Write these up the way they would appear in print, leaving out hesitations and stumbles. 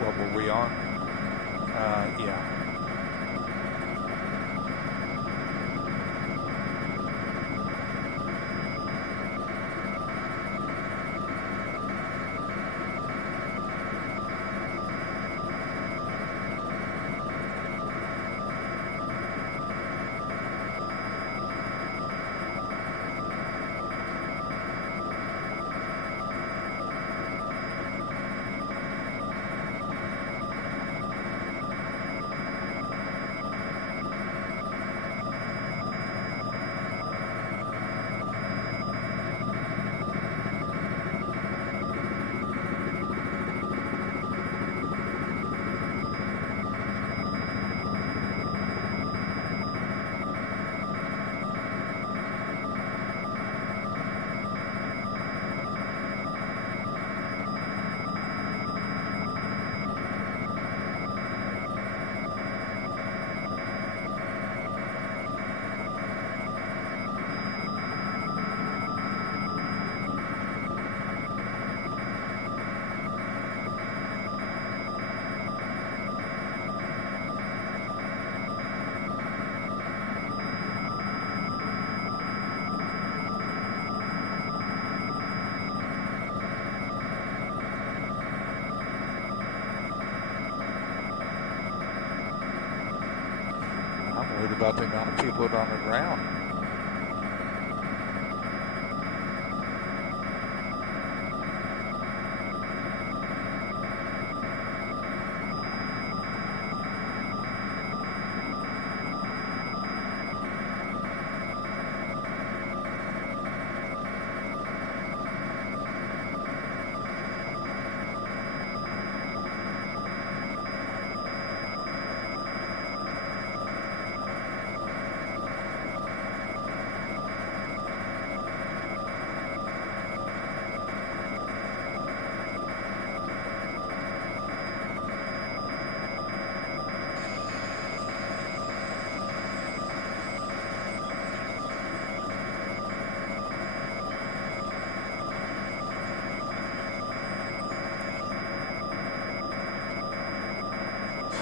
What were we on? Yeah. I'm worried about the amount of people that are on the ground.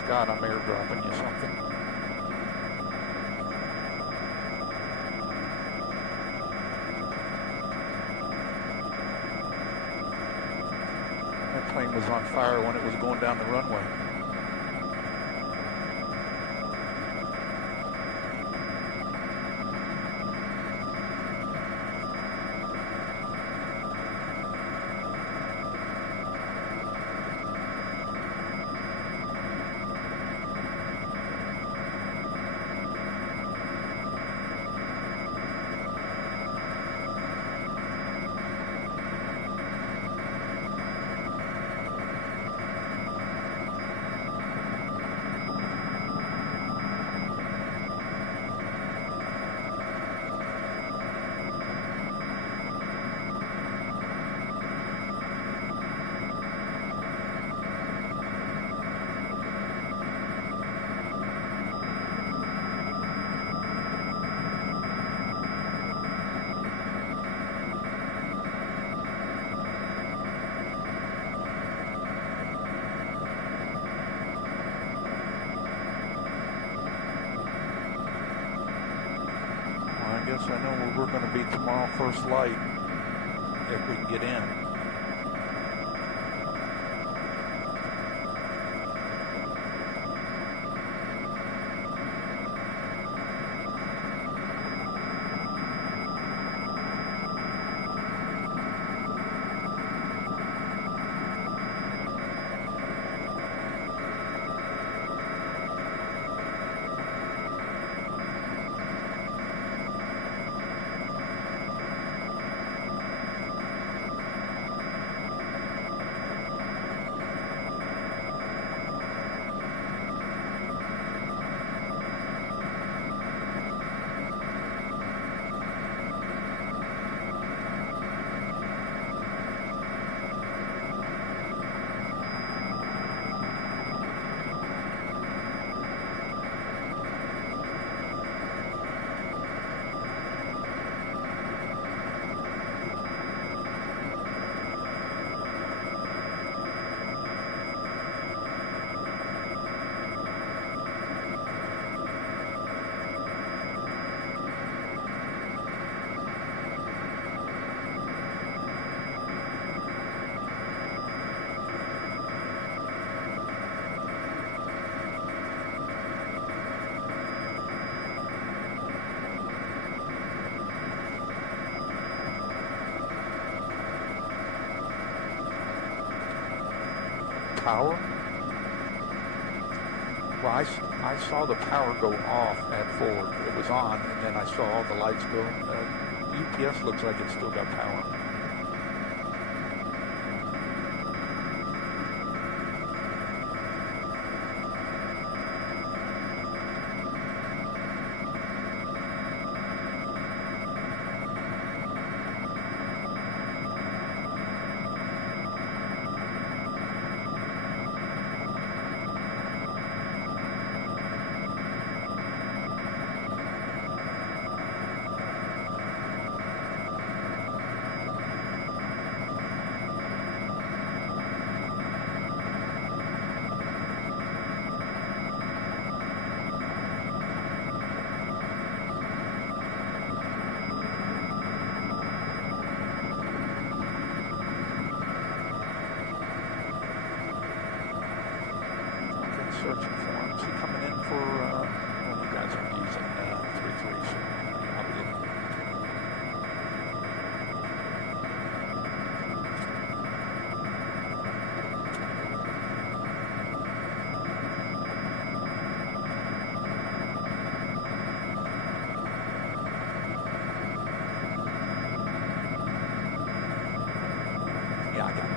Scott, I'm airdropping you something. That plane was on fire when it was going down the runway. I guess I know where we're going to be tomorrow first light, if we can get in. power? Well, I saw the power go off at Ford. It was on, and then I saw all the lights go. UPS looks like it's still got power. Searching for him. Is he coming in for, well, you guys aren't using 3-3, so I would. Yeah, I got it.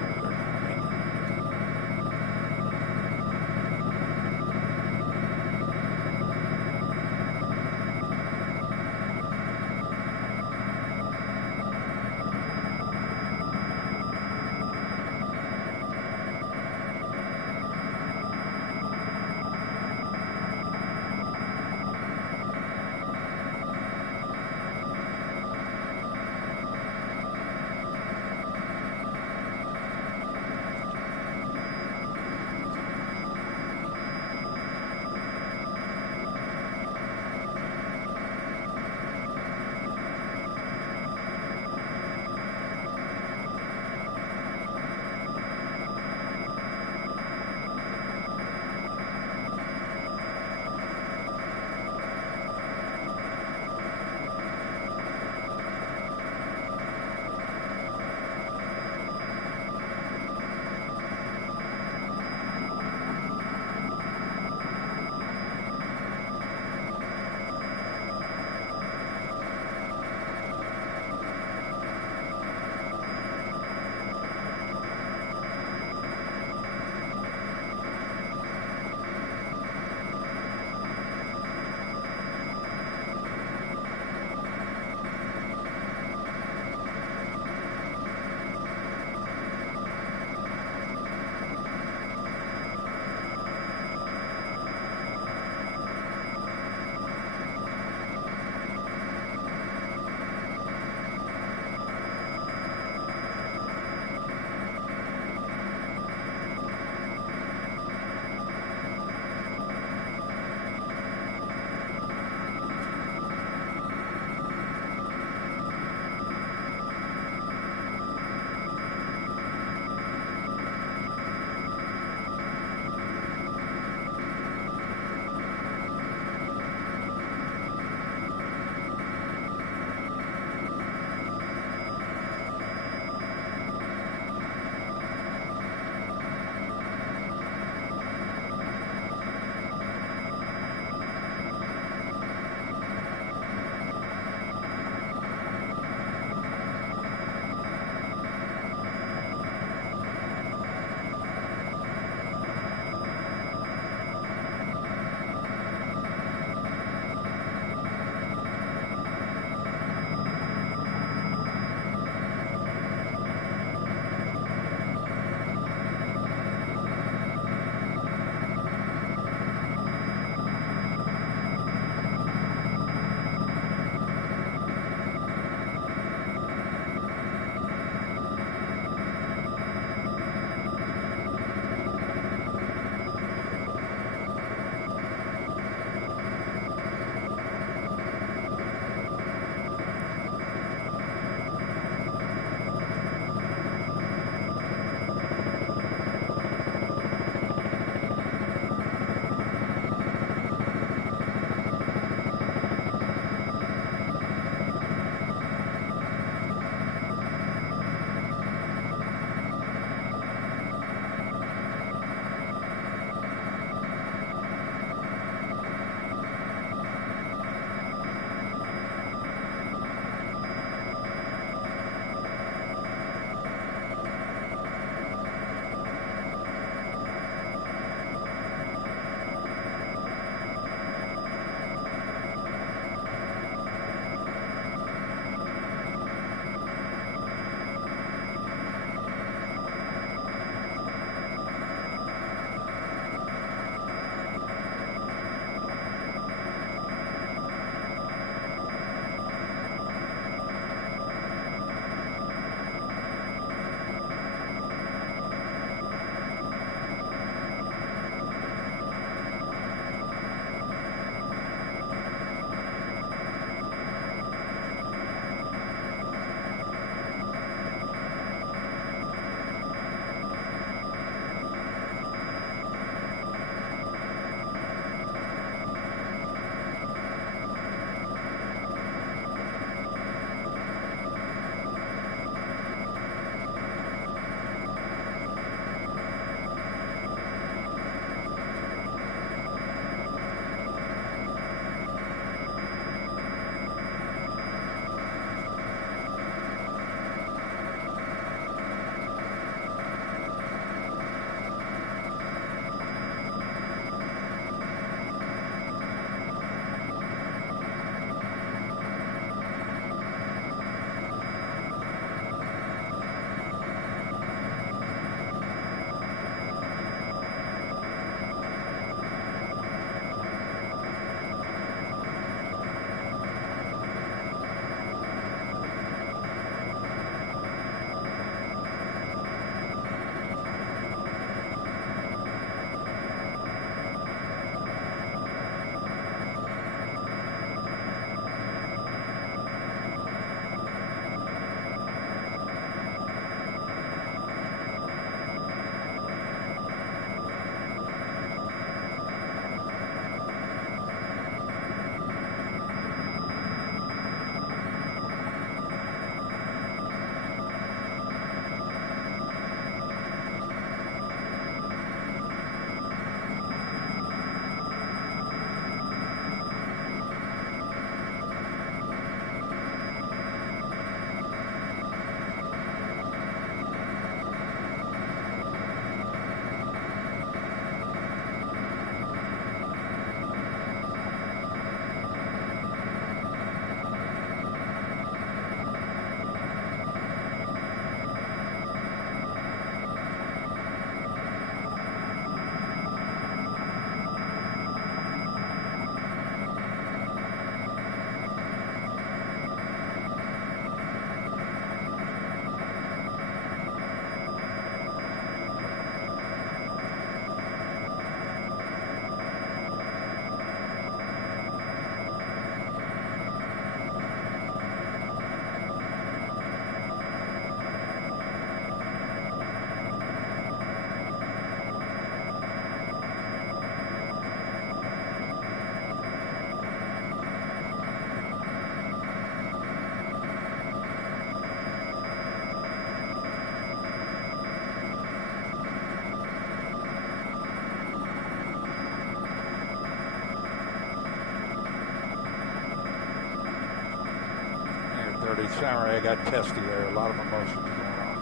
sorry, I got testy there. A lot of emotions going on.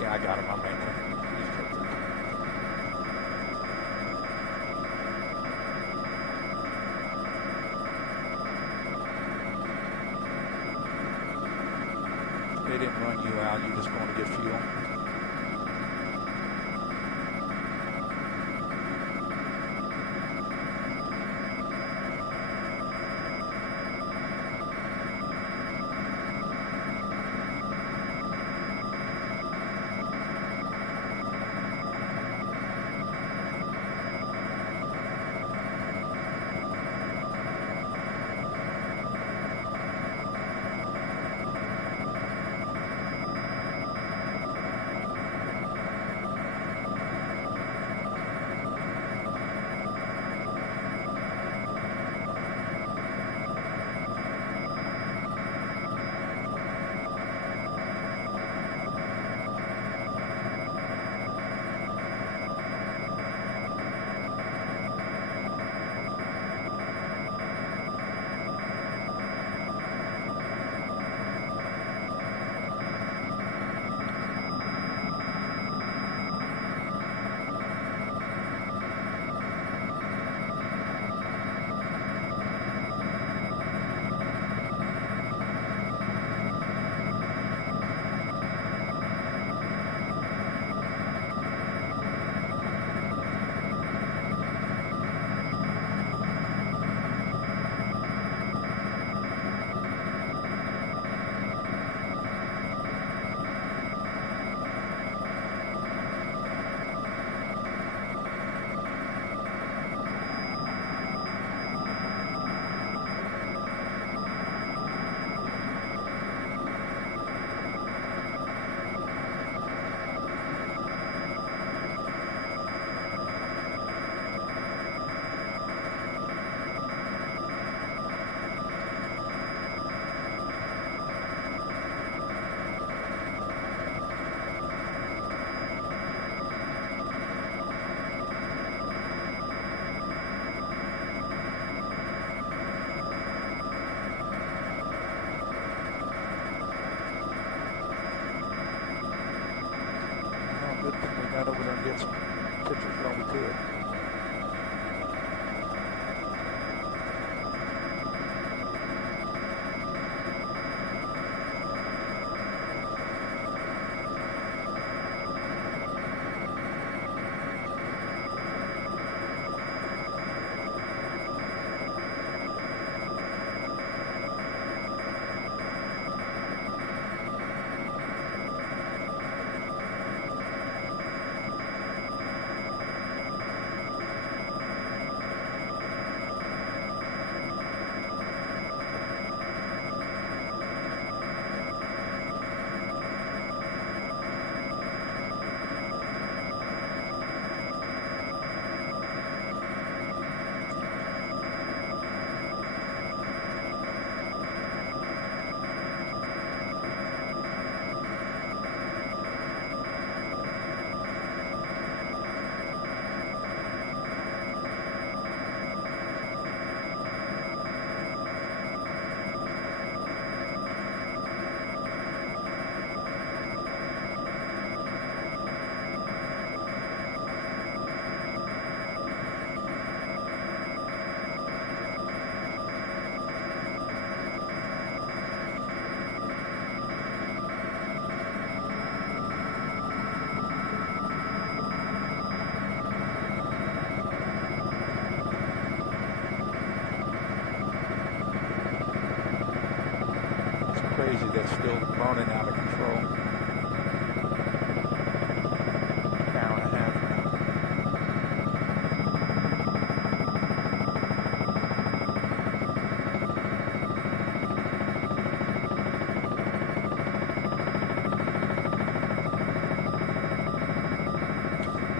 Yeah, I got him. I'm making. They didn't run you out. You're just going to get fuel. Good thing we got over there and get some pictures while we could. Crazy, that's still running out of control. Hour and a half now.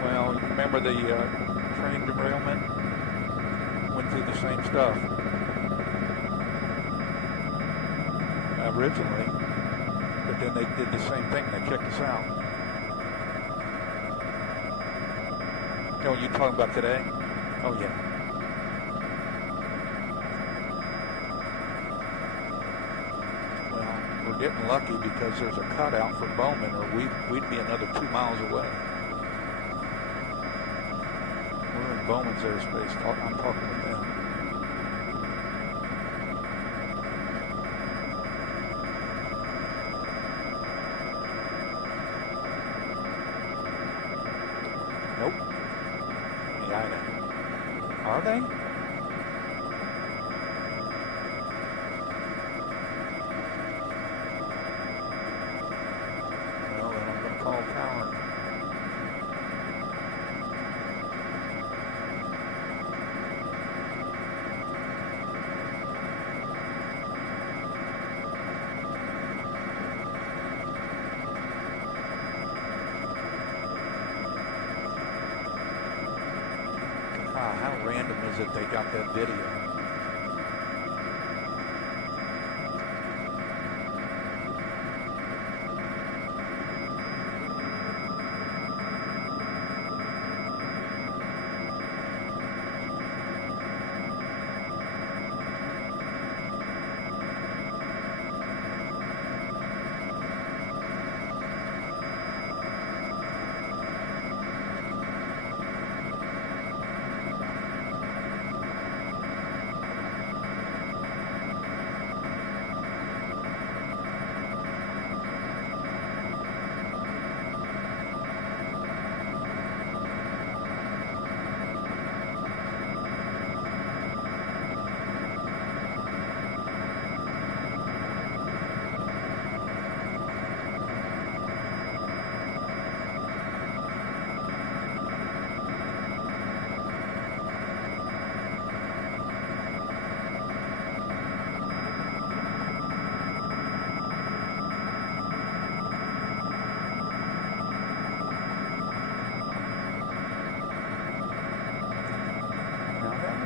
Well, you remember the train derailment? Went through the same stuff. Originally, the but then they did the same thing. They checked us out. Oh, you talking about today? Oh, yeah. Well, we're getting lucky because there's a cutout for Bowman, or we'd be another 2 miles away. We're in Bowman's airspace. I'm talking with them. Nope. Yeah, are they? Well, then I'm going to call tower. How random is it they got that video?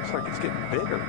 Looks like it's getting bigger.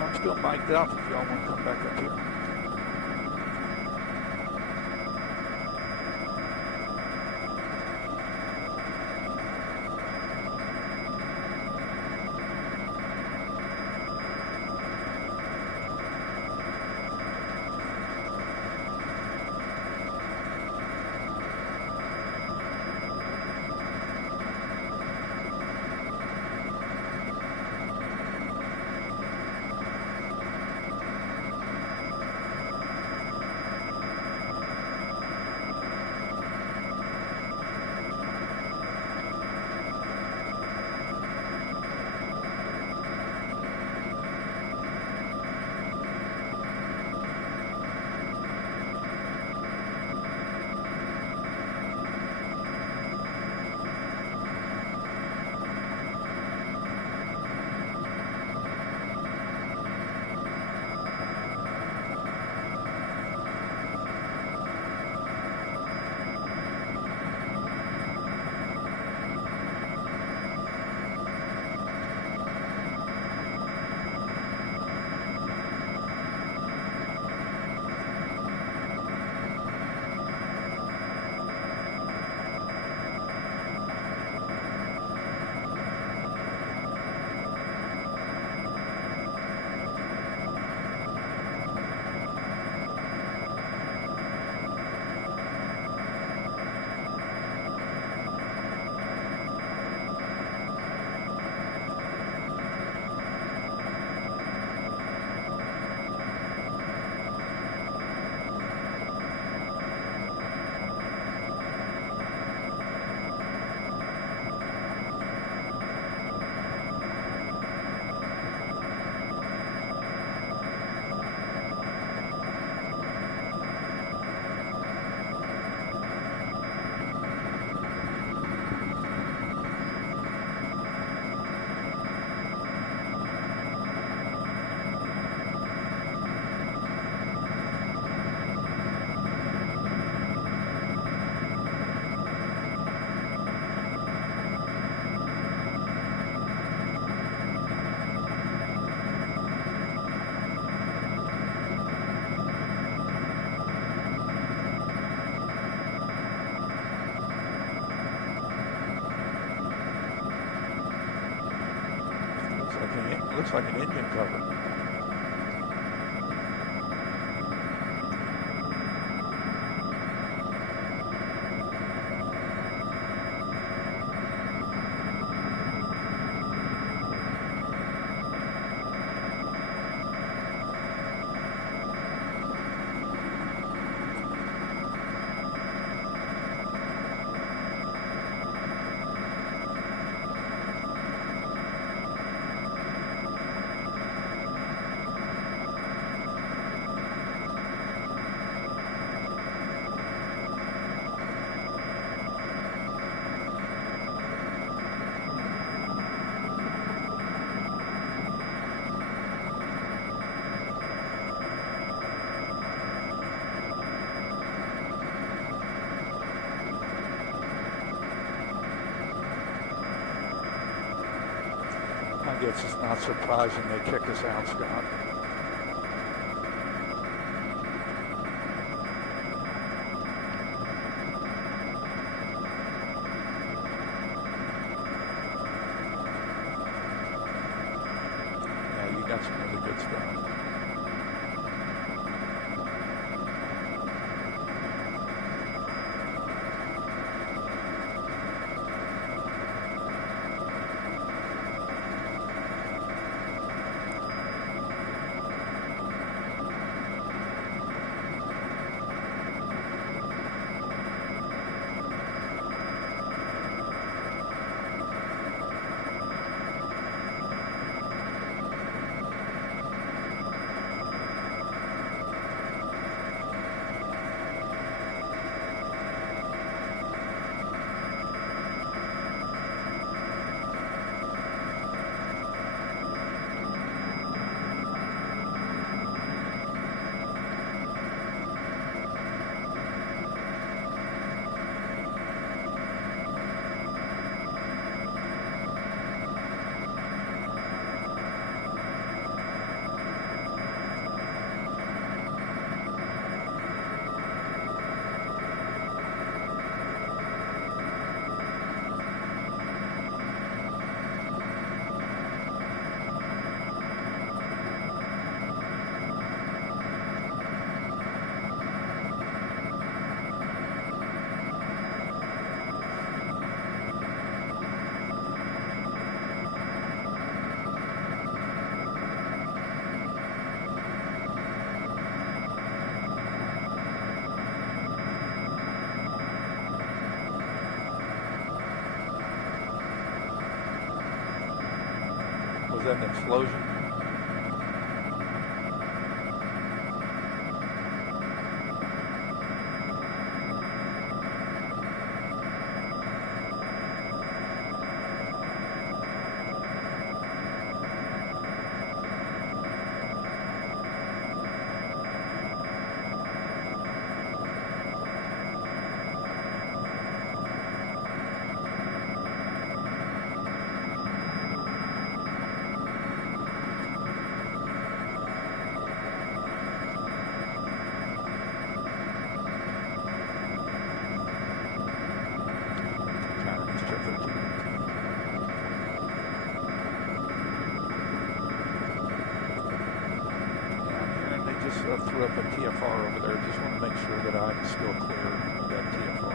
I'm still mic'd up if y'all want to come back up here. looks like an engine cover. I guess it's not surprising they kick us out, Scott. Yeah, you got some really good stuff. Was that an explosion? Threw up a TFR over there. Just want to make sure that I'm still clear of that TFR.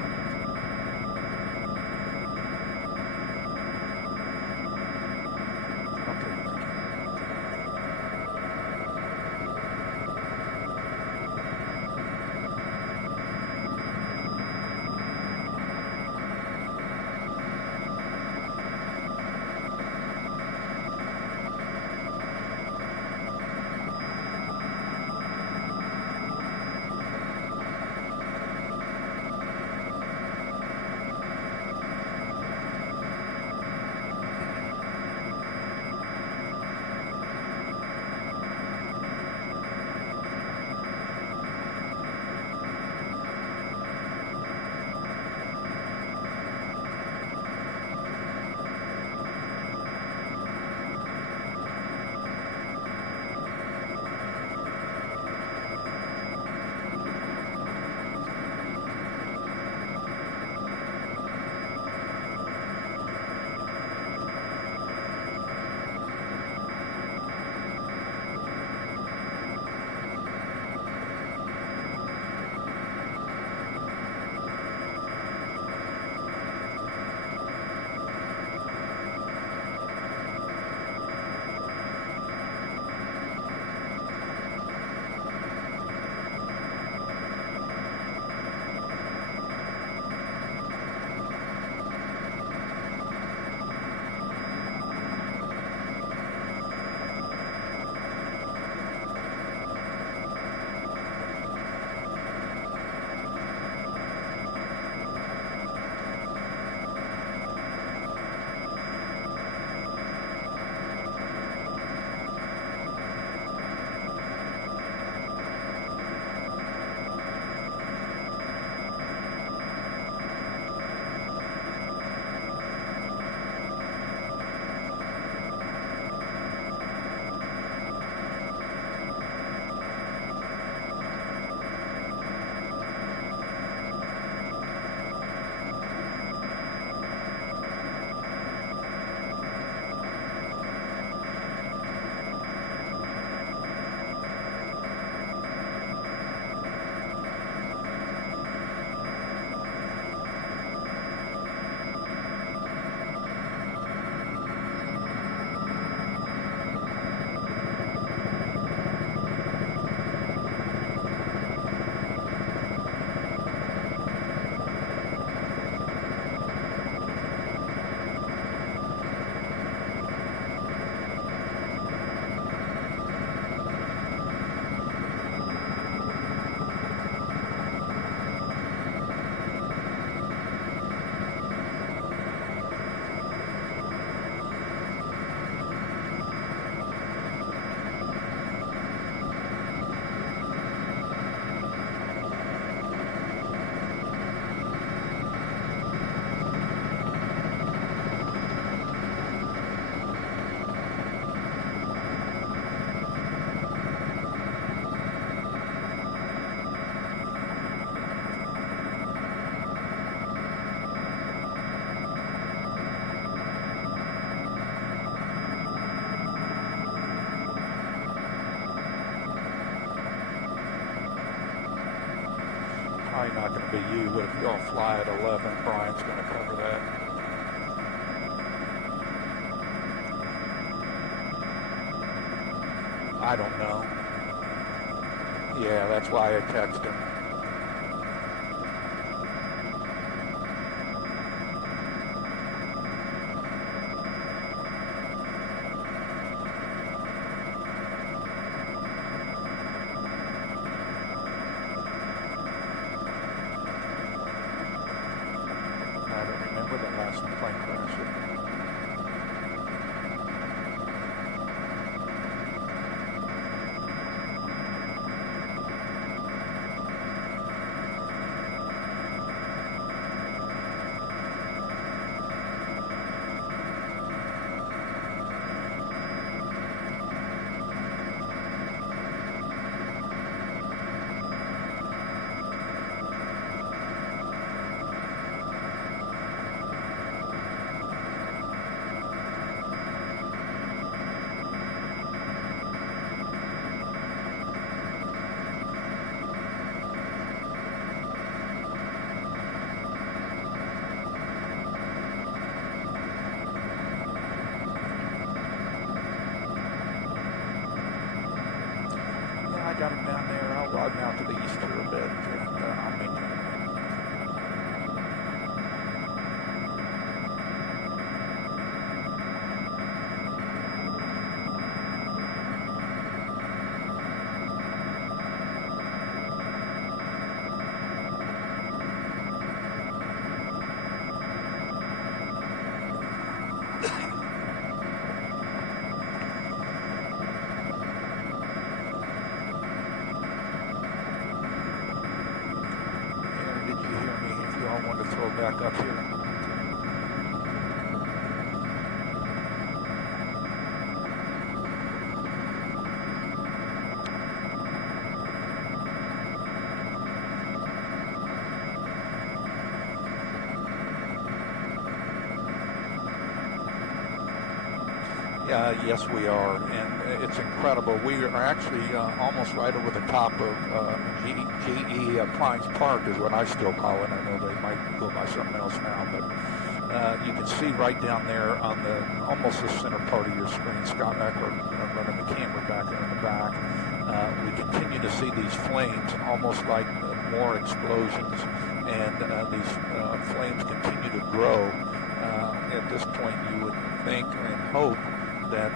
probably not going to be you, but if y'all fly at 11, Brian's going to cover that. I don't know. Yeah, that's why I texted him. I got him down there. I'll log out to the east here a bit, and I'll make it. Throw back up here. Yes, we are, and it's incredible. We are actually almost right over the top of GE Appliance Park is what I still call it. I know they might go by something else now, but you can see right down there on the almost the center part of your screen, Scott Eckler running the camera back there in the back. We continue to see these flames, almost like more explosions, and these flames continue to grow. At this point, you would think and hope that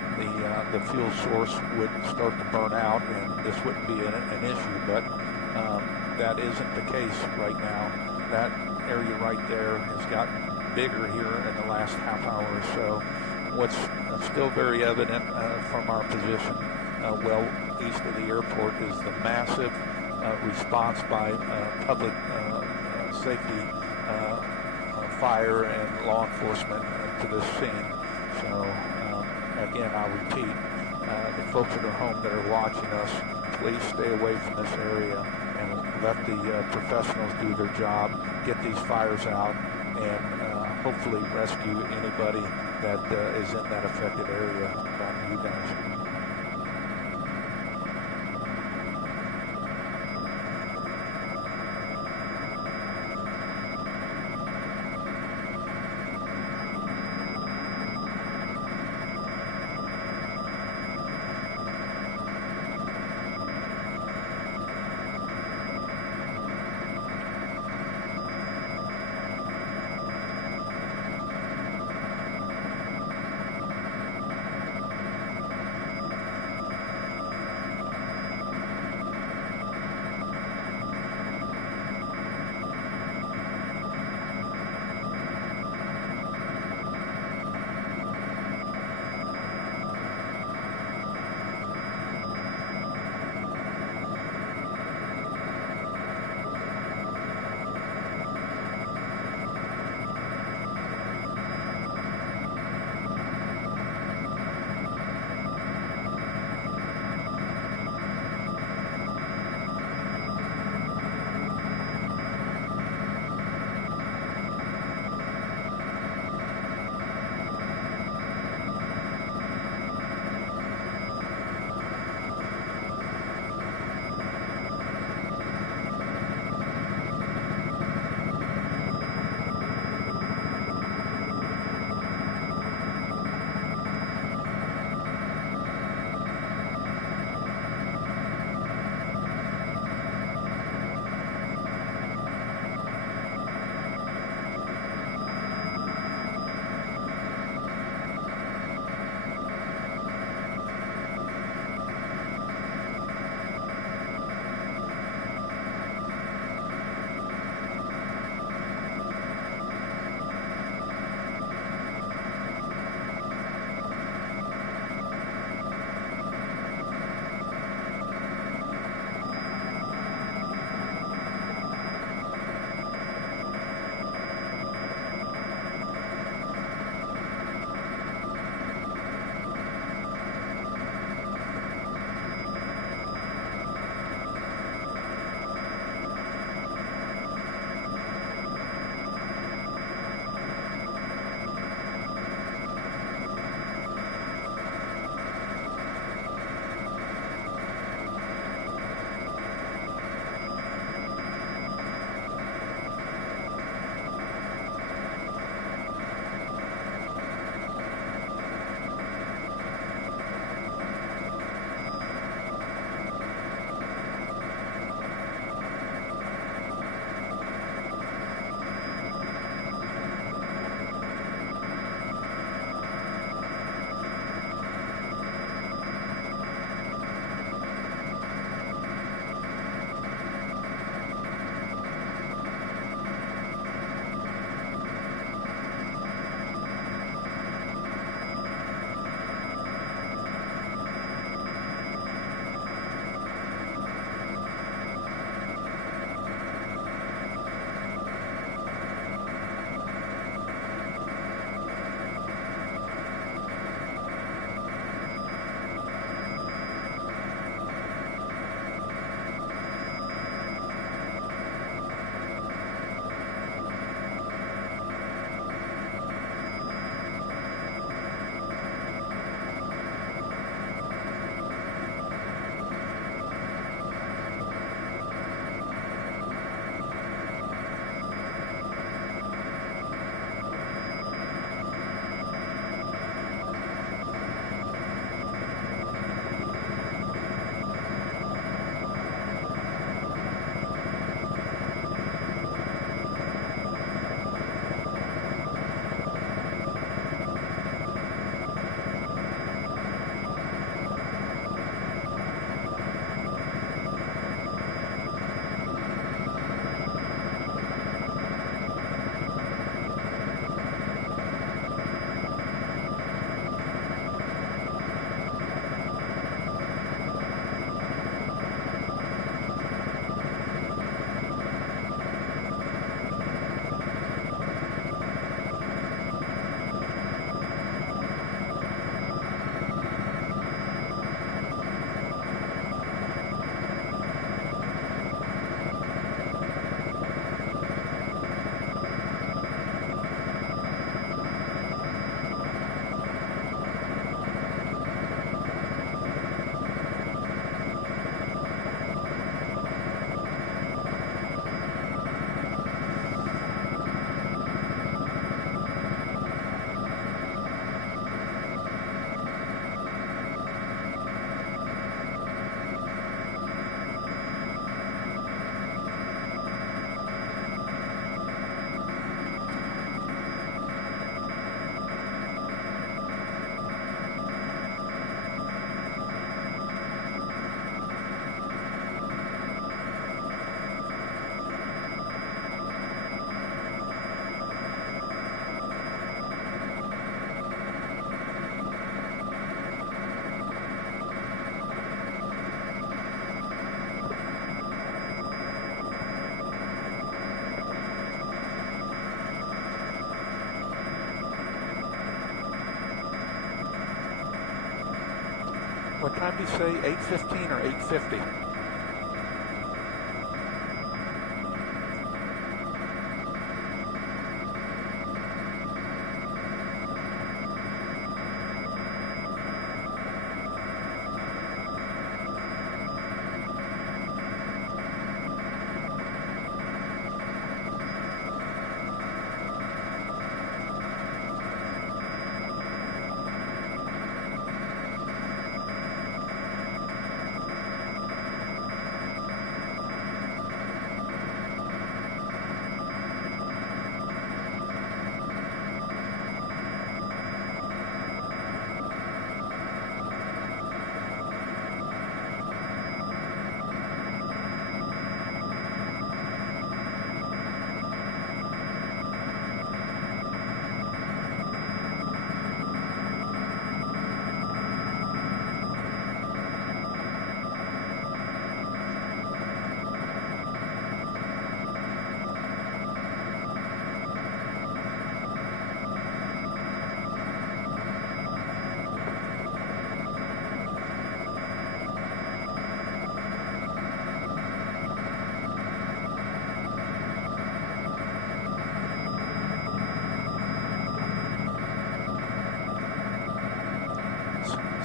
the fuel source would start to burn out and this wouldn't be an issue, but that isn't the case right now. That area right there has gotten bigger here in the last half hour or so. What's still very evident from our position well east of the airport is the massive response by public safety, fire and law enforcement to this scene. So again, I'll repeat, the folks that are home that are watching us, please stay away from this area and let the professionals do their job, get these fires out, and hopefully rescue anybody that is in that affected area. Back to you guys. What time do you say? 8:15 or 8:50?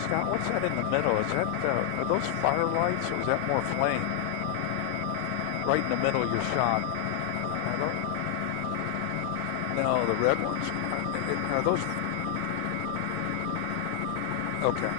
Scott, what's that in the middle? Is that, are those fire lights or is that more flame? Right in the middle of your shot. I don't... No, the red ones. Are those... Okay.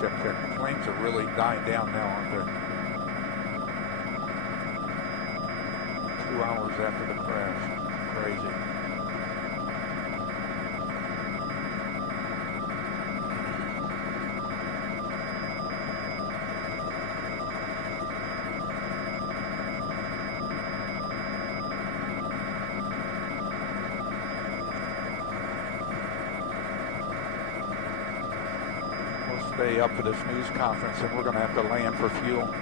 check. Flames are really dying down now, aren't they? 2 hours after the crash. Crazy. Stay up for this news conference, and we're going to have to land for fuel.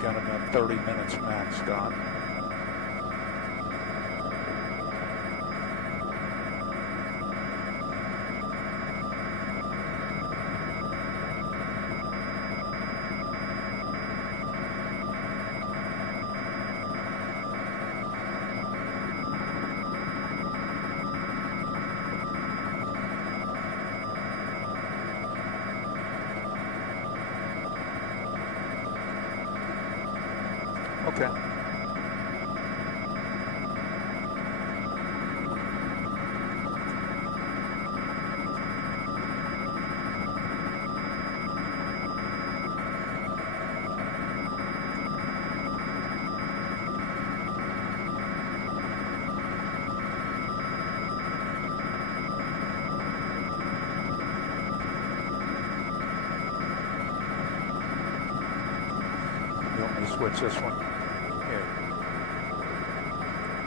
get them in 30 minutes max done. Okay. You want me to switch this one?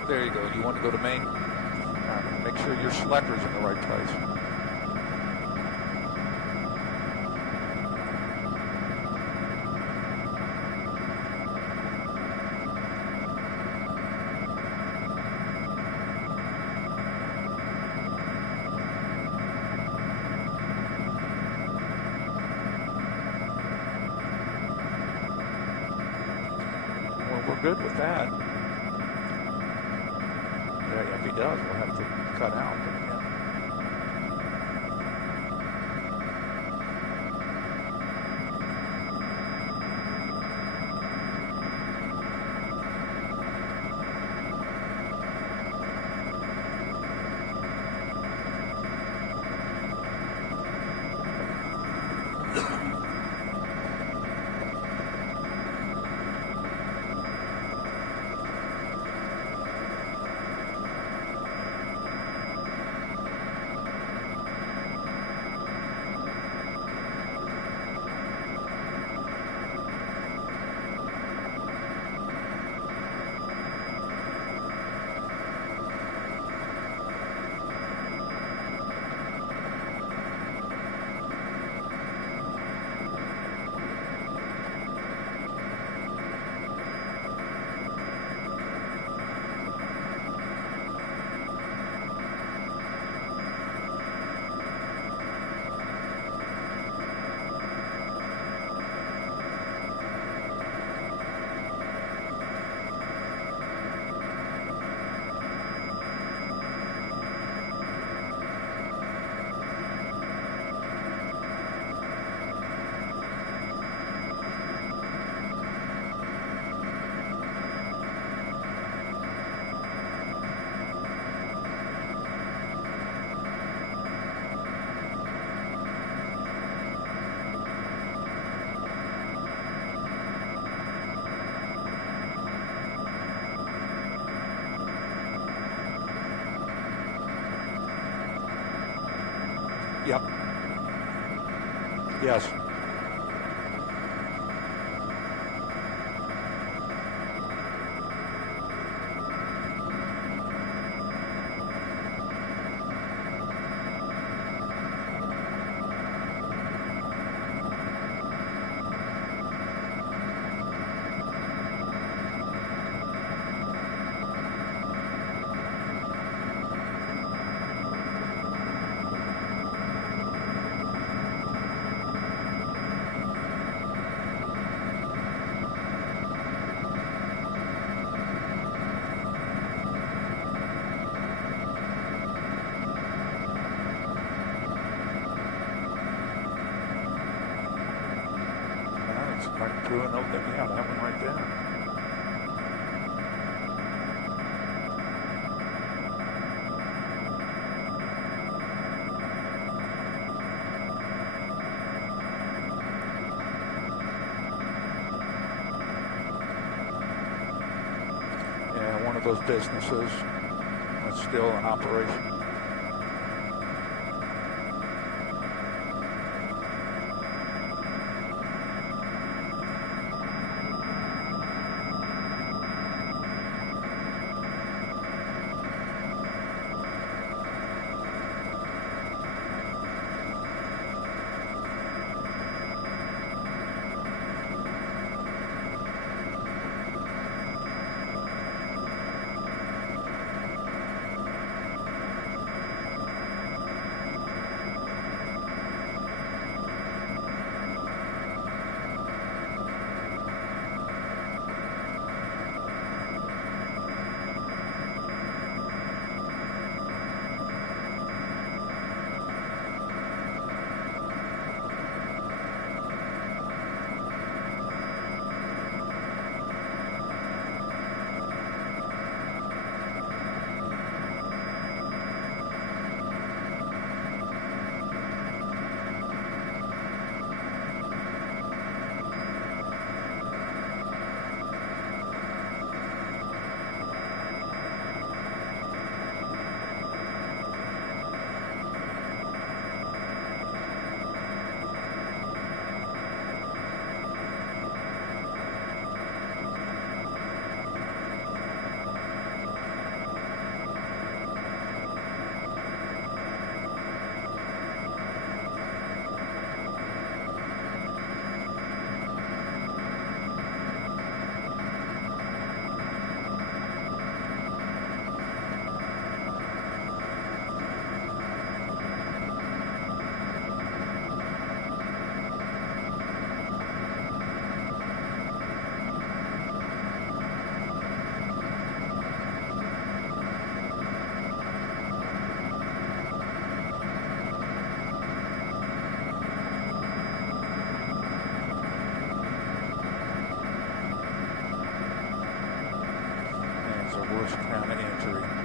There you go. You want to go to main? Make sure your selector's in the right place. Well, we're good with that. Yeah, if he does, we'll have to cut out. But yeah. Yep. Yes. Right through and open. Yeah, that one right there. Yeah, one of those businesses that's still in operation. first kind of entry.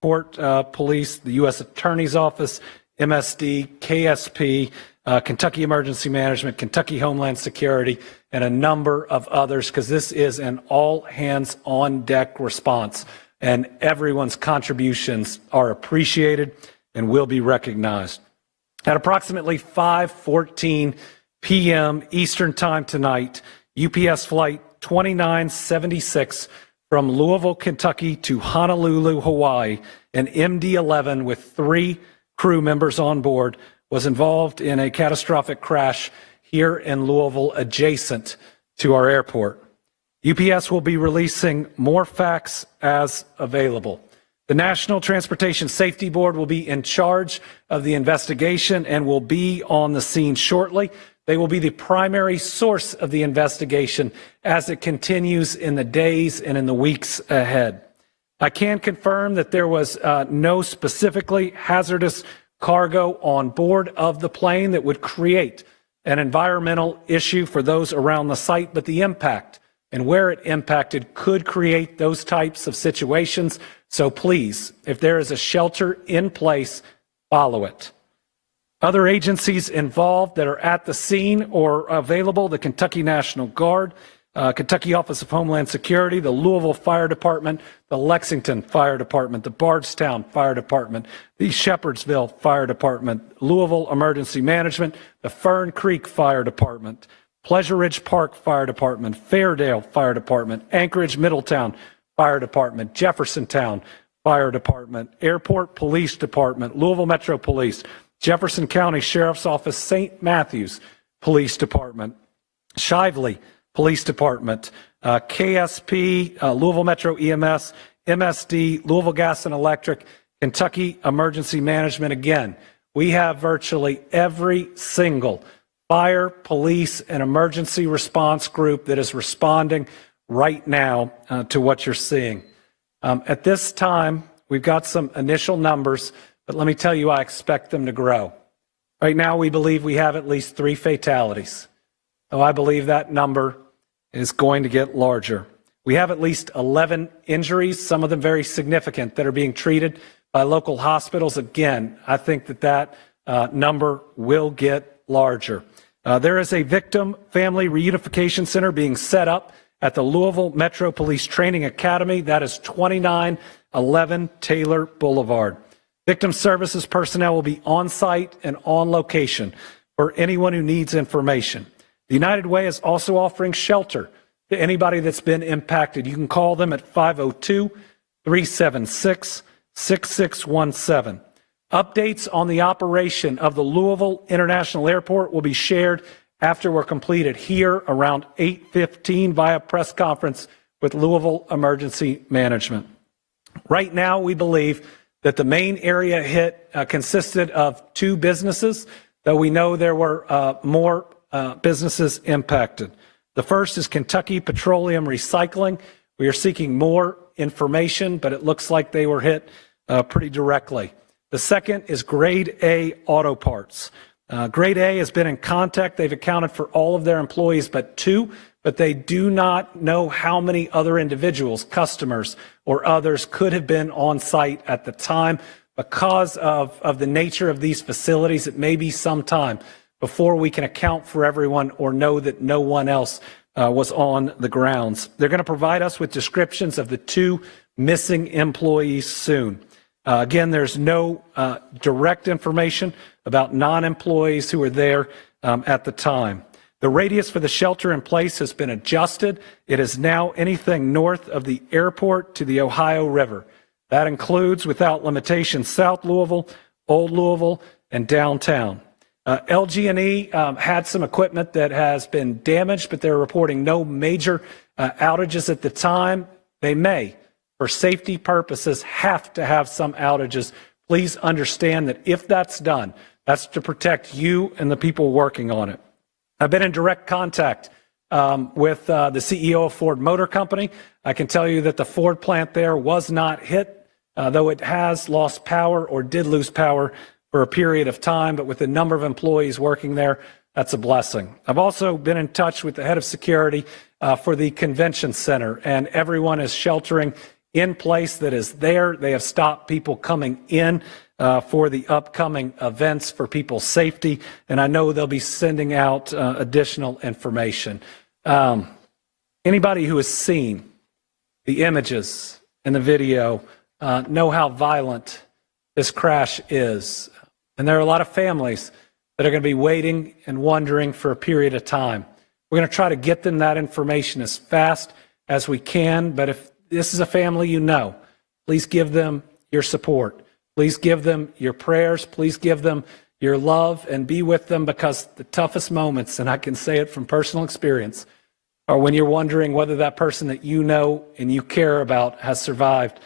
Port Police, the U.S. Attorney's Office, MSD, KSP, Kentucky Emergency Management, Kentucky Homeland Security, and a number of others, because this is an all-hands-on-deck response, and everyone's contributions are appreciated and will be recognized. At approximately 5:14 p.m. Eastern Time tonight, UPS Flight 2976 from Louisville, Kentucky to Honolulu, Hawaii, an MD-11 with 3 crew members on board was involved in a catastrophic crash here in Louisville adjacent to our airport. UPS will be releasing more facts as available. The National Transportation Safety Board will be in charge of the investigation and will be on the scene shortly. They will be the primary source of the investigation as it continues in the days and in the weeks ahead. I can confirm that there was no specifically hazardous cargo on board of the plane that would create an environmental issue for those around the site, but the impact and where it impacted could create those types of situations. So please, if there is a shelter in place, follow it. Other agencies involved that are at the scene or available: the Kentucky National Guard, Kentucky Office of Homeland Security, the Louisville Fire Department, the Lexington Fire Department, the Bardstown Fire Department, the Shepherdsville Fire Department, Louisville Emergency Management, the Fern Creek Fire Department, Pleasure Ridge Park Fire Department, Fairdale Fire Department, Anchorage Middletown Fire Department, Jeffersontown Fire Department, Airport Police Department, Louisville Metro Police, Jefferson County Sheriff's Office, St. Matthews Police Department, Shively Police Department, KSP, Louisville Metro EMS, MSD, Louisville Gas and Electric, Kentucky Emergency Management. Again, we have virtually every single fire, police, and emergency response group that is responding right now to what you're seeing. At this time, we've got some initial numbers, but let me tell you, I expect them to grow. Right now, we believe we have at least 3 fatalities. So I believe that number is going to get larger. We have at least 11 injuries, some of them very significant, that are being treated by local hospitals. Again, I think that number will get larger. There is a victim family reunification center being set up at the Louisville Metro Police Training Academy. That is 2911 Taylor Boulevard. Victim services personnel will be on site and on location for anyone who needs information. The United Way is also offering shelter to anybody that's been impacted. You can call them at 502-376-6617. Updates on the operation of the Louisville International Airport will be shared after we're completed here around 8:15 via press conference with Louisville Emergency Management. Right now, we believe that the main area hit consisted of 2 businesses, though we know there were more businesses impacted. The first is Kentucky Petroleum Recycling. We are seeking more information, but it looks like they were hit pretty directly. The second is Grade A Auto Parts. Grade A has been in contact. They've accounted for all of their employees but 2, but they do not know how many other individuals, customers, or others could have been on site at the time. Because of the nature of these facilities, it may be some time before we can account for everyone or know that no one else was on the grounds. They're going to provide us with descriptions of the 2 missing employees soon. Again, there's no direct information about non-employees who were there at the time. The radius for the shelter in place has been adjusted. It is now anything north of the airport to the Ohio River. That includes, without limitation, South Louisville, Old Louisville, and downtown. LG&E had some equipment that has been damaged, but they're reporting no major outages at the time. They may, for safety purposes, have to have some outages. Please understand that if that's done, that's to protect you and the people working on it. I've been in direct contact with the CEO of Ford Motor Company. I can tell you that the Ford plant there was not hit, though it has lost power or did lose power for a period of time, but with the number of employees working there, that's a blessing. I've also been in touch with the head of security for the convention center, and everyone is sheltering in place that is there. They have stopped people coming in for the upcoming events for people's safety, and I know they'll be sending out additional information. Anybody who has seen the images and the video know how violent this crash is. And there are a lot of families that are going to be waiting and wondering for a period of time. We're going to try to get them that information as fast as we can, but if this is a family you know, please give them your support. Please give them your prayers. Please give them your love and be with them, because the toughest moments, and I can say it from personal experience, are when you're wondering whether that person that you know and you care about has survived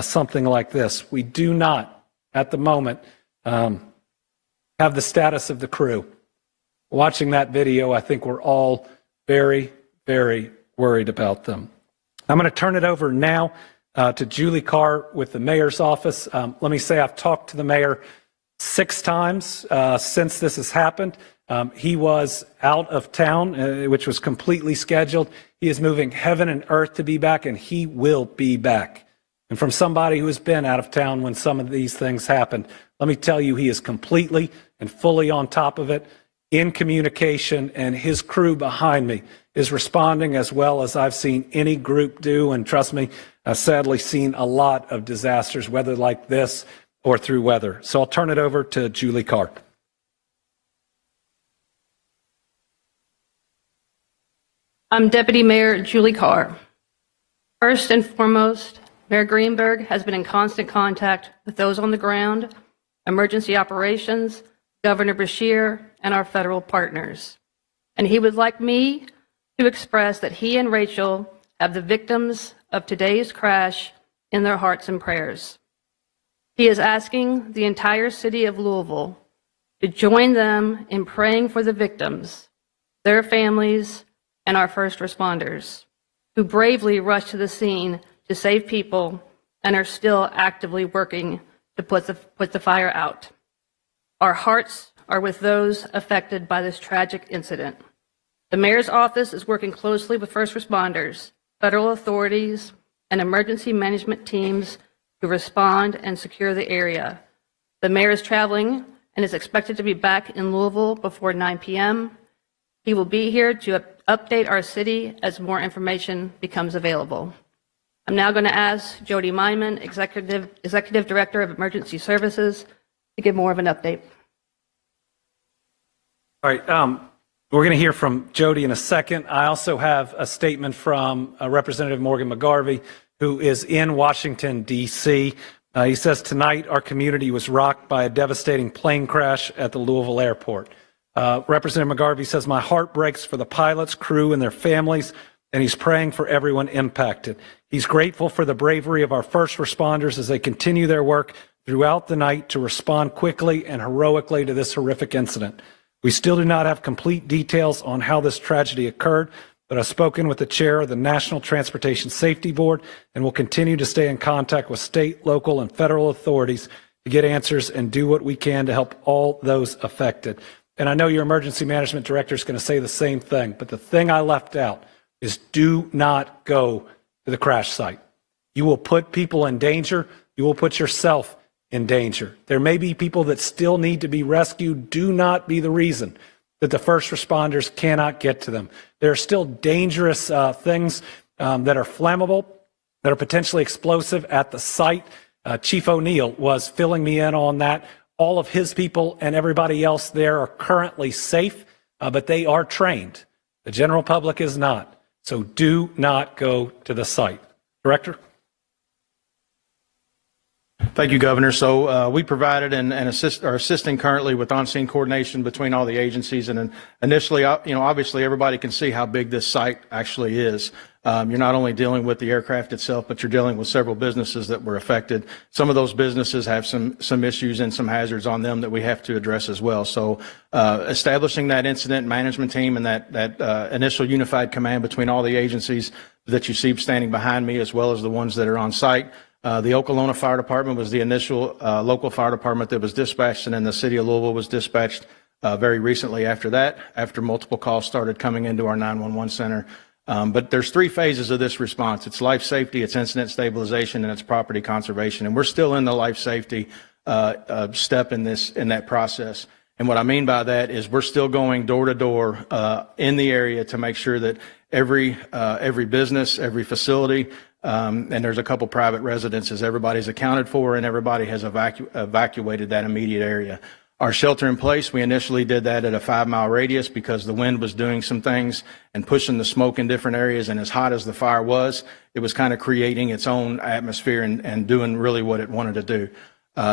something like this. We do not, at the moment, have the status of the crew. Watching that video, I think we're all very, very worried about them. I'm going to turn it over now to Julie Carr with the mayor's office. Let me say I've talked to the mayor 6 times since this has happened. He was out of town, which was completely scheduled. He is moving heaven and earth to be back, and he will be back. And from somebody who has been out of town when some of these things happened, let me tell you, he is completely and fully on top of it, in communication, and his crew behind me is responding as well as I've seen any group do. And trust me, I've sadly seen a lot of disasters, whether like this or through weather. So I'll turn it over to Julie Carr. I'm Deputy Mayor Julie Carr. First and foremost, Mayor Greenberg has been in constant contact with those on the ground, emergency operations, Governor Beshear, and our federal partners. And he would like me to express that he and Rachel have the victims of today's crash in their hearts and prayers. He is asking the entire city of Louisville to join them in praying for the victims, their families, and our first responders, who bravely rushed to the scene to save people and are still actively working to put the fire out. Our hearts are with those affected by this tragic incident. The mayor's office is working closely with first responders, federal authorities, and emergency management teams to respond and secure the area. The mayor is traveling and is expected to be back in Louisville before 9 p.m. He will be here to update our city as more information becomes available. I'm now going to ask Jody Myman, Executive Director of Emergency Services, to give more of an update. All right, we're going to hear from Jody in a second. I also have a statement from Representative Morgan McGarvey, who is in Washington, D.C. He says, tonight our community was rocked by a devastating plane crash at the Louisville airport. Representative McGarvey says, my heart breaks for the pilots, crew, and their families, and he's praying for everyone impacted. He's grateful for the bravery of our first responders as they continue their work throughout the night to respond quickly and heroically to this horrific incident. We still do not have complete details on how this tragedy occurred, but I've spoken with the chair of the National Transportation Safety Board and will continue to stay in contact with state, local, and federal authorities to get answers and do what we can to help all those affected. And I know your emergency management director is going to say the same thing, but the thing I left out is do not go to the crash site. You will put people in danger. You will put yourself in danger. There may be people that still need to be rescued. Do not be the reason that the first responders cannot get to them. There are still dangerous things that are flammable, that are potentially explosive at the site. Chief O'Neill was filling me in on that. All of his people and everybody else there are currently safe, but they are trained. The general public is not. So do not go to the site. Director? Thank you, Governor. So we provided and are assisting currently with on-scene coordination between all the agencies. And initially, obviously everybody can see how big this site actually is. You're not only dealing with the aircraft itself, but you're dealing with several businesses that were affected. Some of those businesses have some issues and some hazards on them that we have to address as well. So establishing that incident management team and that initial unified command between all the agencies that you see standing behind me, as well as the ones that are on site. The Okolona Fire Department was the initial local fire department that was dispatched, and then the city of Louisville was dispatched very recently after that, after multiple calls started coming into our 911 center. But there's three phases of this response. It's life safety, it's incident stabilization, and it's property conservation. And we're still in the life safety step in that process. And what I mean by that is we're still going door to door in the area to make sure that every business, every facility, and there's a couple private residences, everybody's accounted for and everybody has evacuated that immediate area. Our shelter in place, we initially did that at a 5-mile radius because the wind was doing some things and pushing the smoke in different areas, and as hot as the fire was, it was kind of creating its own atmosphere and doing really what it wanted to do.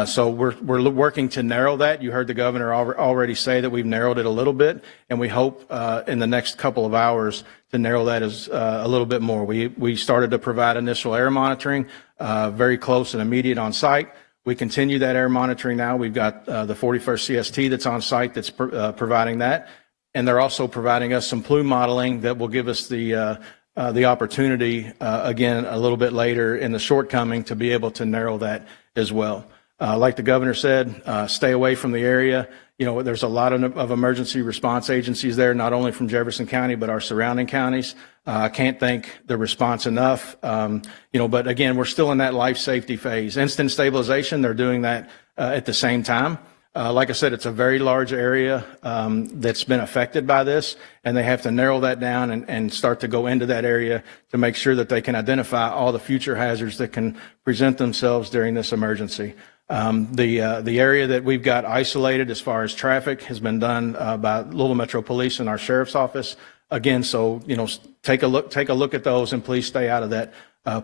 So we're working to narrow that. You heard the governor already say that we've narrowed it a little bit, and we hope in the next couple of hours to narrow that as a little bit more. We started to provide initial air monitoring, very close and immediate on site. We continue that air monitoring now. We've got the 41st CST that's on site that's providing that, and they're also providing us some plume modeling that will give us the opportunity again a little bit later in the shortcoming to be able to narrow that as well. Like the governor said, stay away from the area. You know, there's a lot of emergency response agencies there, not only from Jefferson County, but our surrounding counties. I can't thank the response enough. You know, but again, we're still in that life safety phase. Instant stabilization, they're doing that at the same time. Like I said, it's a very large area that's been affected by this, and they have to narrow that down and start to go into that area to make sure that they can identify all the future hazards that can present themselves during this emergency. The area that we've got isolated as far as traffic has been done by Louisville Metro Police and our Sheriff's Office. Again, so, you know, take a look at those and please stay out of that.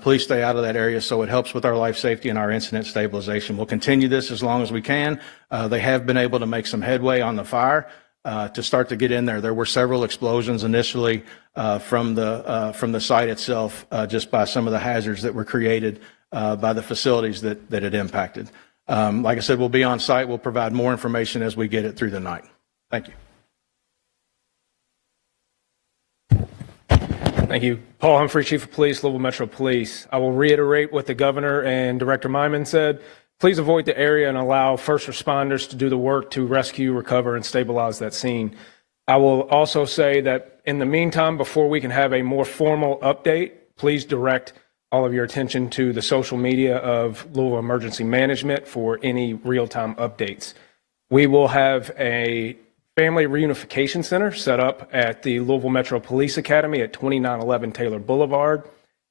Please stay out of that area so it helps with our life safety and our incident stabilization. We'll continue this as long as we can. They have been able to make some headway on the fire to start to get in there. There were several explosions initially from the site itself just by some of the hazards that were created by the facilities that it impacted. Like I said, we'll be on site. We'll provide more information as we get it through the night. Thank you. Thank you. Paul Humphrey, Chief of Police, Louisville Metro Police. I will reiterate what the governor and Director Myman said. Please avoid the area and allow first responders to do the work to rescue, recover, and stabilize that scene. I will also say that in the meantime, before we can have a more formal update, please direct all of your attention to the social media of Louisville Emergency Management for any real-time updates. We will have a Family Reunification Center set up at the Louisville Metro Police Academy at 2911 Taylor Boulevard.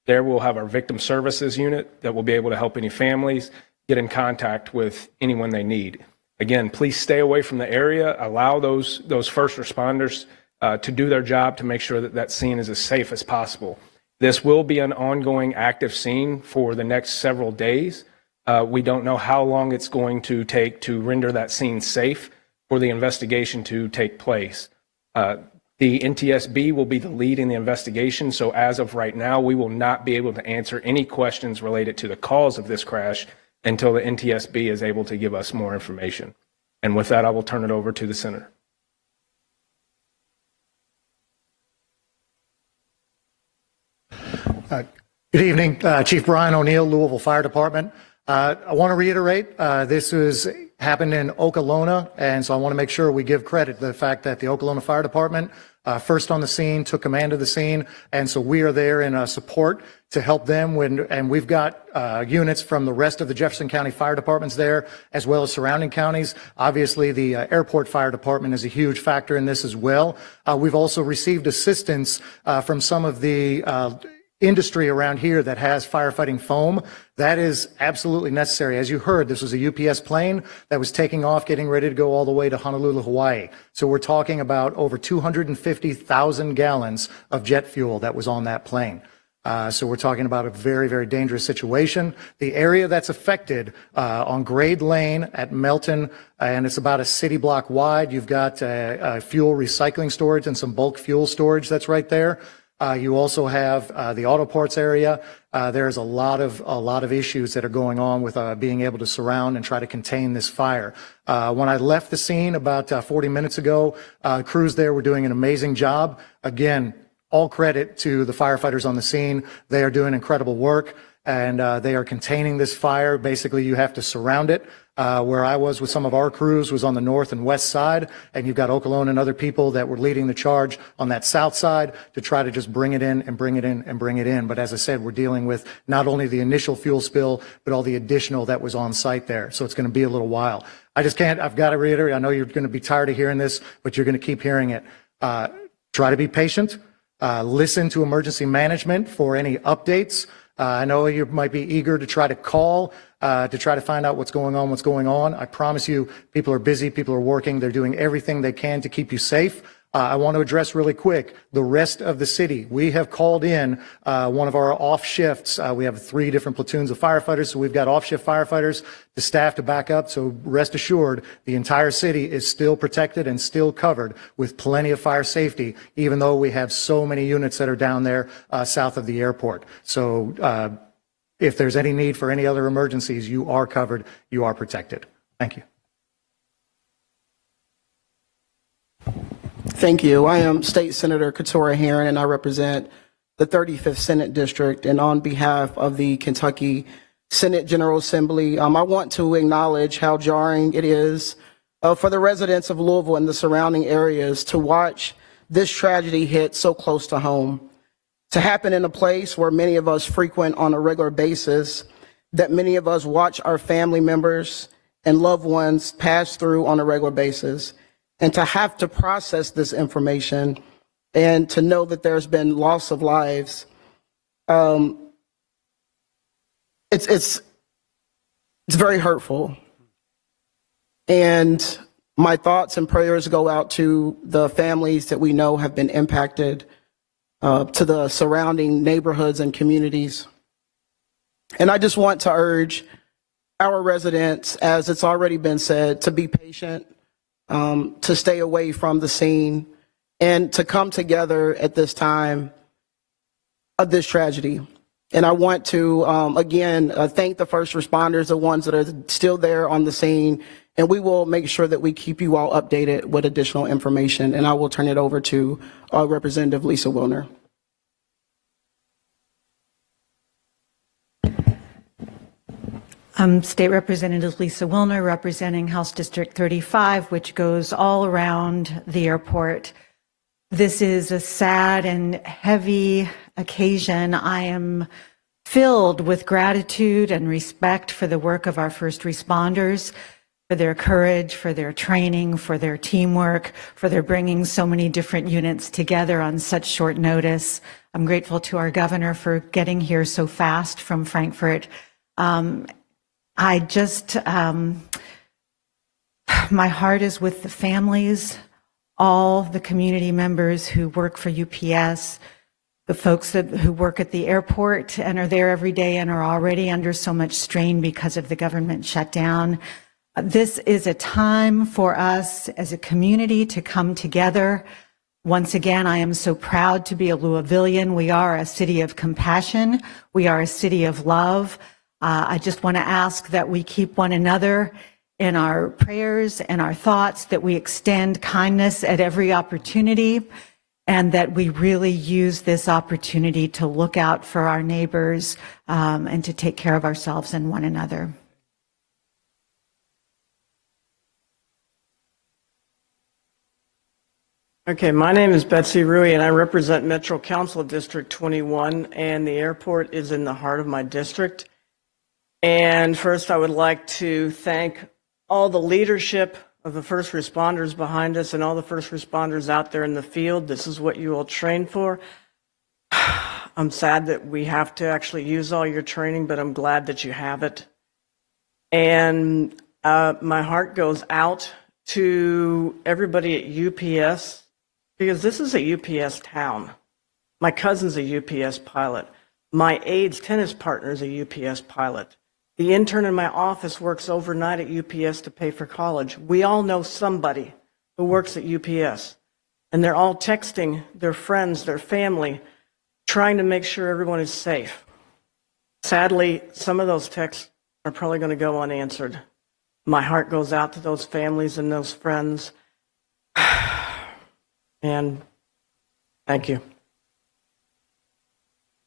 There we'll have our Victim Services Unit that will be able to help any families get in contact with anyone they need. Again, please stay away from the area. Allow those first responders to do their job to make sure that that scene is as safe as possible. This will be an ongoing active scene for the next several days. We don't know how long it's going to take to render that scene safe for the investigation to take place. The NTSB will be the lead in the investigation, so as of right now, we will not be able to answer any questions related to the cause of this crash until the NTSB is able to give us more information. And with that, I will turn it over to the Senator. Good evening, Chief Brian O'Neill, Louisville Fire Department. I want to reiterate, this happened in Okolona, and so I want to make sure we give credit to the fact that the Okolona Fire Department first on the scene, took command of the scene, and so we are there in support to help them and we've got units from the rest of the Jefferson County Fire Departments there, as well as surrounding counties. Obviously, the Airport Fire Department is a huge factor in this as well. We've also received assistance from some of the industry around here that has firefighting foam. That is absolutely necessary. As you heard, this was a UPS plane that was taking off, getting ready to go all the way to Honolulu, Hawaii. So we're talking about over 250,000 gallons of jet fuel that was on that plane. So we're talking about a very, very dangerous situation. The area that's affected on Grade Lane at Melton, and it's about a city block wide. You've got fuel recycling storage and some bulk fuel storage that's right there. You also have the auto parts area. There's a lot of issues that are going on with being able to surround and try to contain this fire. When I left the scene about 40 minutes ago, crews there were doing an amazing job. Again, all credit to the firefighters on the scene. They are doing incredible work, and they are containing this fire. Basically, you have to surround it. Where I was with some of our crews was on the north and west side, and you've got Okolona and other people that were leading the charge on that south side to try to just bring it in and bring it in and bring it in. But as I said, we're dealing with not only the initial fuel spill, but all the additional that was on site there. So it's going to be a little while. I've got to reiterate, I know you're going to be tired of hearing this, but you're going to keep hearing it. Try to be patient. Listen to emergency management for any updates. I know you might be eager to try to call to try to find out what's going on. I promise you, people are busy, people are working, they're doing everything they can to keep you safe. I want to address really quick the rest of the city. We have called in one of our off shifts. We have 3 different platoons of firefighters, so we've got off shift firefighters to staff to back up. So rest assured, the entire city is still protected and still covered with plenty of fire safety, even though we have so many units that are down there south of the airport. So if there's any need for any other emergencies, you are covered, you are protected. Thank you. Thank you. I am State Senator Keturah Herron, and I represent the 35th Senate District. And on behalf of the Kentucky Senate General Assembly, I want to acknowledge how jarring it is for the residents of Louisville and the surrounding areas to watch this tragedy hit so close to home, to happen in a place where many of us frequent on a regular basis, that many of us watch our family members and loved ones pass through on a regular basis. And to have to process this information and to know that there's been loss of lives, it's very hurtful. And my thoughts and prayers go out to the families that we know have been impacted, to the surrounding neighborhoods and communities. And I just want to urge our residents, as it's already been said, to be patient, to stay away from the scene, and to come together at this time of this tragedy. And I want to, again, thank the first responders, the ones that are still there on the scene, and we will make sure that we keep you all updated with additional information. And I will turn it over to Representative Lisa Wilner. State Representative Lisa Wilner, representing House District 35, which goes all around the airport. This is a sad and heavy occasion. I am filled with gratitude and respect for the work of our first responders, for their courage, for their training, for their teamwork, for their bringing so many different units together on such short notice. I'm grateful to our governor for getting here so fast from Frankfurt. I just, my heart is with the families, all the community members who work for UPS, the folks who work at the airport and are there every day and are already under so much strain because of the government shutdown. This is a time for us as a community to come together. Once again, I am so proud to be a Louisvillian. We are a city of compassion. We are a city of love. I just want to ask that we keep one another in our prayers and our thoughts, that we extend kindness at every opportunity, and that we really use this opportunity to look out for our neighbors and to take care of ourselves and one another. Okay, my name is Betsy Rui, and I represent Metro Council District 21, and the airport is in the heart of my district. And first, I would like to thank all the leadership of the first responders behind us and all the first responders out there in the field. This is what you all train for. I'm sad that we have to actually use all your training, but I'm glad that you have it. And my heart goes out to everybody at UPS, because this is a UPS town. My cousin's a UPS pilot. My aide's tennis partner is a UPS pilot. The intern in my office works overnight at UPS to pay for college. We all know somebody who works at UPS, and they're all texting their friends, their family, trying to make sure everyone is safe. Sadly, some of those texts are probably going to go unanswered. My heart goes out to those families and those friends. And thank you.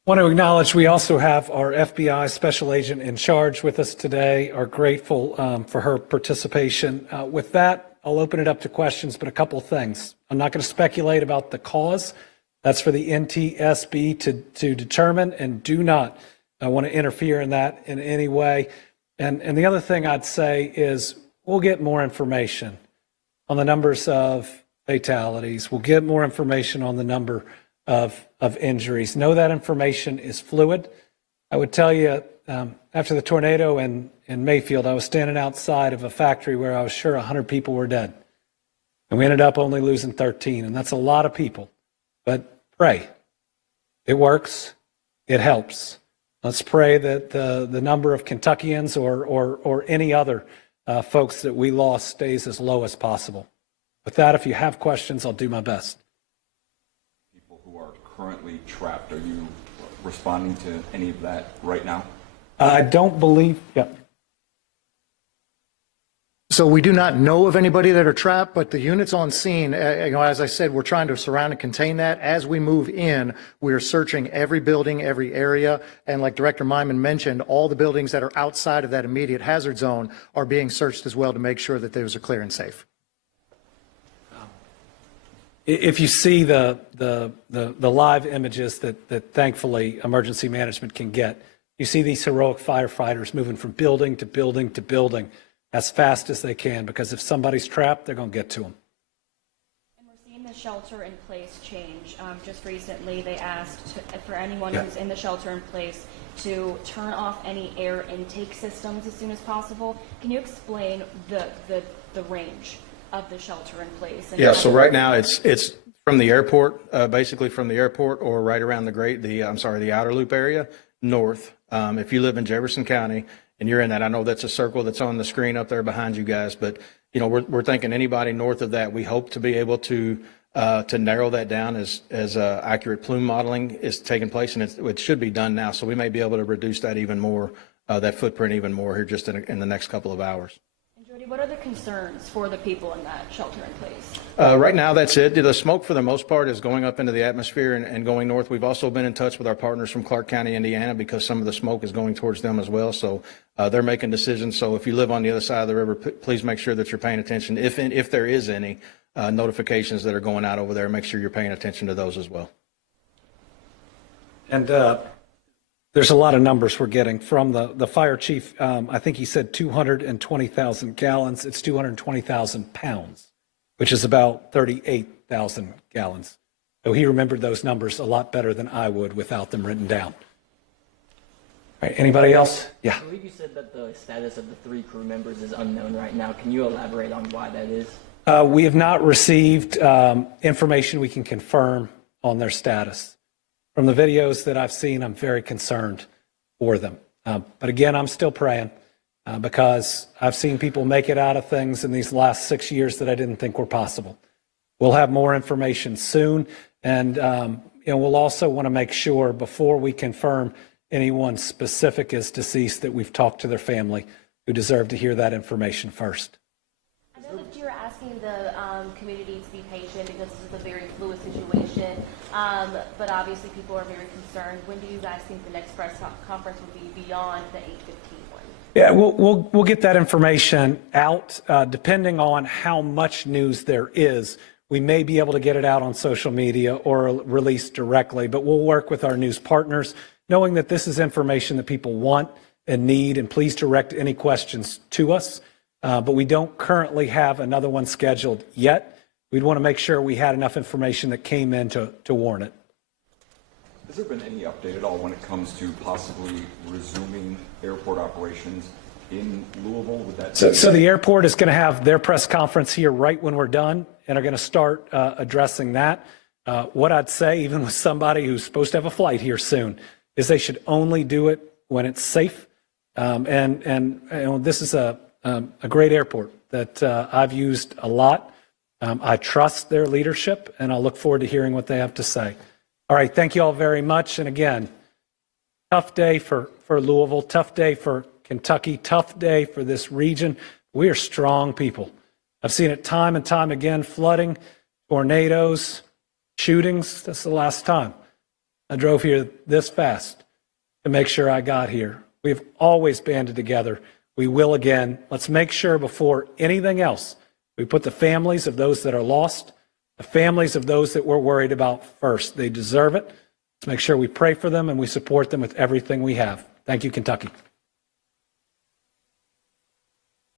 Want to acknowledge we also have our FBI special agent in charge with us today. Are grateful for her participation. With that, I'll open it up to questions, but a couple of things. I'm not going to speculate about the cause. That's for the NTSB to determine, and do not want to interfere in that in any way. And the other thing I'd say is we'll get more information on the numbers of fatalities. We'll get more information on the number of injuries. Know that information is fluid. I would tell you, after the tornado in Mayfield, I was standing outside of a factory where I was sure 100 people were dead. And we ended up only losing 13, and that's a lot of people. But pray. It works. It helps. Let's pray that the number of Kentuckians or any other folks that we lost stays as low as possible. With that, if you have questions, I'll do my best. People who are currently trapped, are you responding to any of that right now? I don't believe, yeah. So we do not know of anybody that are trapped, but the units on scene, as I said, we're trying to surround and contain that. As we move in, we're searching every building, every area. And like Director Myman mentioned, all the buildings that are outside of that immediate hazard zone are being searched as well to make sure that those are clear and safe. If you see the live images that thankfully emergency management can get, you see these heroic firefighters moving from building to building to building as fast as they can, because if somebody's trapped, they're going to get to them. And we're seeing the shelter in place change. Just recently, they asked for anyone who's in the shelter in place to turn off any air intake systems as soon as possible. Can you explain the range of the shelter in place? Yeah, so right now it's from the airport, basically from the airport or right around the outer loop area north. If you live in Jefferson County and you're in that, I know that's a circle that's on the screen up there behind you guys, but you know, we're thinking anybody north of that, we hope to be able to narrow that down as accurate plume modeling is taking place, and it should be done now. So we may be able to reduce that even more, that footprint even more here just in the next couple of hours. Jody, what are the concerns for the people in that shelter in place? Right now, that's it. The smoke, for the most part, is going up into the atmosphere and going north. We've also been in touch with our partners from Clark County, Indiana, because some of the smoke is going towards them as well. So they're making decisions. So if you live on the other side of the river, please make sure that you're paying attention. If there is any notifications that are going out over there, make sure you're paying attention to those as well. And there's a lot of numbers we're getting from the fire chief. I think he said 220,000 gallons. It's 220,000 pounds, which is about 38,000 gallons. So he remembered those numbers a lot better than I would without them written down. All right, anybody else? Yeah. I believe you said that the status of the 3 crew members is unknown right now. Can you elaborate on why that is? We have not received information we can confirm on their status. From the videos that I've seen, I'm very concerned for them. But again, I'm still praying because I've seen people make it out of things in these last 6 years that I didn't think were possible. We'll have more information soon. And we'll also want to make sure before we confirm anyone specific is deceased that we've talked to their family, who deserve to hear that information first. I know that you're asking the community to be patient because this is a very fluid situation, but obviously people are very concerned. When do you guys think the next press conference will be beyond the 8:15 one? Yeah, we'll get that information out depending on how much news there is. We may be able to get it out on social media or release directly, but we'll work with our news partners, knowing that this is information that people want and need, and please direct any questions to us. But we don't currently have another one scheduled yet. We'd want to make sure we had enough information that came in to warn it. Has there been any update at all when it comes to possibly resuming airport operations in Louisville? Would that so the airport is going to have their press conference here right when we're done, and are going to start addressing that. What I'd say, even with somebody who's supposed to have a flight here soon, is they should only do it when it's safe. And this is a great airport that I've used a lot. I trust their leadership, and I'll look forward to hearing what they have to say. All right, thank you all very much. And again, tough day for Louisville, tough day for Kentucky, tough day for this region. We are strong people. I've seen it time and time again, flooding, tornadoes, shootings. That's the last time. I drove here this fast to make sure I got here. We've always banded together. We will again. Let's make sure before anything else, we put the families of those that are lost, the families of those that we're worried about first. They deserve it. Let's make sure we pray for them and we support them with everything we have. Thank you, Kentucky.